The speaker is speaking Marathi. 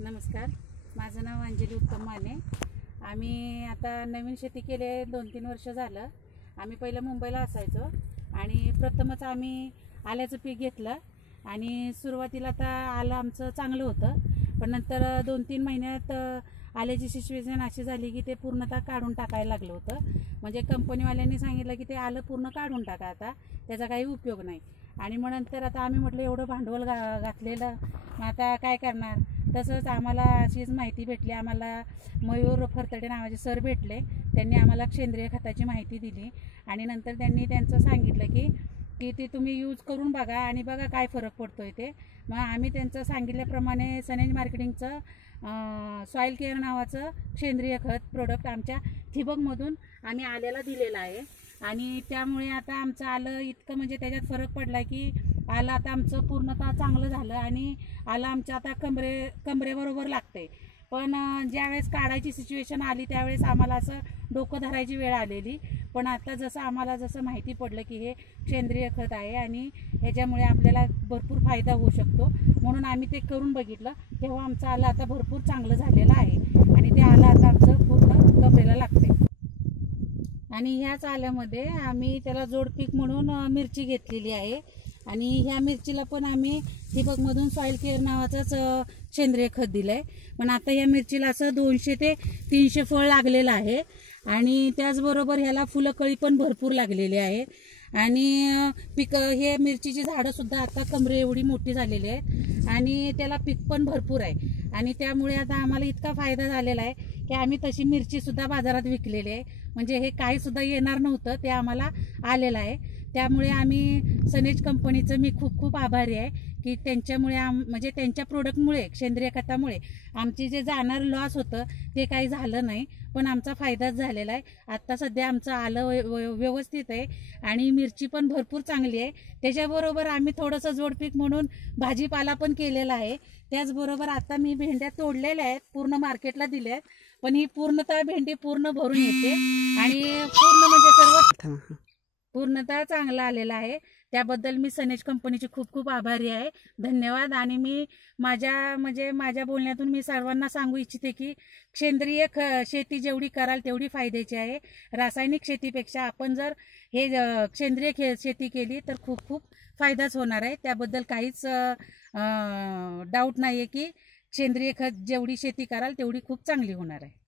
नमस्कार, माझं नाव अंजली उत्तम माने। आम्ही आता नवीन शेती केले 2-3 वर्ष झालं। आम्ही पहिलं मुंबईला असायचो आणि प्रथमच आम्ही आल्याचं पीक घेतलं आणि सुरुवातीला आता आलं आमचं चांगलं होतं, पण नंतर 2-3 महिन्यात आल्याची सिच्युएशन अशी झाली की ते पूर्णतः काढून टाकायला लागलं होतं। म्हणजे कंपनीवाल्यांनी सांगितलं की ते आलं पूर्ण काढून टाका, आता त्याचा काही उपयोग नाही। आणि मग नंतर आता आम्ही म्हटलं एवढं भांडवल घातलेलं, मग आता काय करणार। तसंच आम्हाला अशीच माहिती भेटली, आम्हाला मयूर फरतडे नावाचे सर भेटले। त्यांनी आम्हाला सेंद्रिय खताची माहिती दिली आणि नंतर त्यांनी त्यांचं सांगितलं की ते तुम्ही यूज करून बघा आणि बघा काय फरक पडतोय ते। मग आम्ही त्यांचं सांगितल्याप्रमाणे सनेज मार्केटिंगचं सॉईल केअर नावाचं सेंद्रिय खत प्रोडक्ट आमच्या ठिबकमधून आम्ही आल्याला दिलेलं आहे आणि त्यामुळे आता आमचं आलं इतकं म्हणजे त्याच्यात फरक पडला की आलं आता आमचं पूर्णतः चांगलं झालं आणि आलं आमच्या आता कमरेबरोबर लागते। पण ज्यावेळेस काढायची सिच्युएशन आली त्यावेळेस आम्हाला असं डोकं धरायची वेळ आलेली, पण आता जसं माहिती पडलं की हे सेंद्रिय खत आहे आणि ह्याच्यामुळे आपल्याला भरपूर फायदा होऊ शकतो, म्हणून आम्ही ते करून बघितलं। तेव्हा आमचं आलं आता भरपूर चांगलं झालेलं आहे आणि ते आलं आता आमचं पूर्ण कमरेला लागते। आणि ह्याच आल्यामध्ये आम्ही त्याला जोडपीक म्हणून मिरची घेतलेली आहे आणि ह्या मिरचीला पण आम्ही ठिबकमधून सॉईल केअर नावाचंच सेंद्रिय खत दिलं आहे। पण आता ह्या मिरचीला असं 200 ते 300 फळ लागलेलं आहे आणि त्याचबरोबर ह्याला फुलकळी पण भरपूर लागलेली आहे आणि हे मिरचीची झाडंसुद्धा आता कमरे एवढी मोठी झालेली आहेत आणि त्याला पीक पण भरपूर आहे आणि त्यामुळे आता आम्हाला इतका फायदा झालेला आहे की आम्ही तशी मिरचीसुद्धा बाजारात विकलेली आहे। म्हणजे हे काहीसुद्धा येणार नव्हतं, ते आम्हाला आलेलं आहे। त्यामुळे आम्ही सनेज कंपनीचं मी खूप आभारी आहे की त्यांच्यामुळे म्हणजे त्यांच्या प्रोडक्टमुळे सेंद्रिय खतामुळे आमची जे जाणार लॉस होतं ते काही झालं नाही, पण आमचा फायदाच झालेला आहे। आत्ता सध्या आमचं आलं व्यवस्थित आहे आणि मिरची पण भरपूर चांगली आहे। त्याच्याबरोबर आम्ही थोडंसं जोडपीक म्हणून भाजीपाला पण केलेला आहे। त्याचबरोबर आता मी भेंड्या तोडलेल्या आहेत, पूर्ण मार्केटला दिल्या आहेत, पण ही पूर्णतः भेंडी पूर्ण भरून येते आणि पूर्ण म्हणजे पूर्णतः चांगला आलेला आहे। त्याबद्दल मी सनेज कंपनीची खूप आभारी आहे। धन्यवाद। आणि मी माझ्या बोलण्यातून मी सर्वांना सांगू इच्छिते की सेंद्रिय शेती जेवढी कराल तेवढी फायद्याची आहे। रासायनिक शेतीपेक्षा आपण जर हे सेंद्रिय शेती केली तर खूप फायदाच होणार आहे। त्याबद्दल काहीच डाऊट नाही आहे की सेंद्रिय खत जेवढी शेती कराल तेवढी खूप चांगली होणार आहे।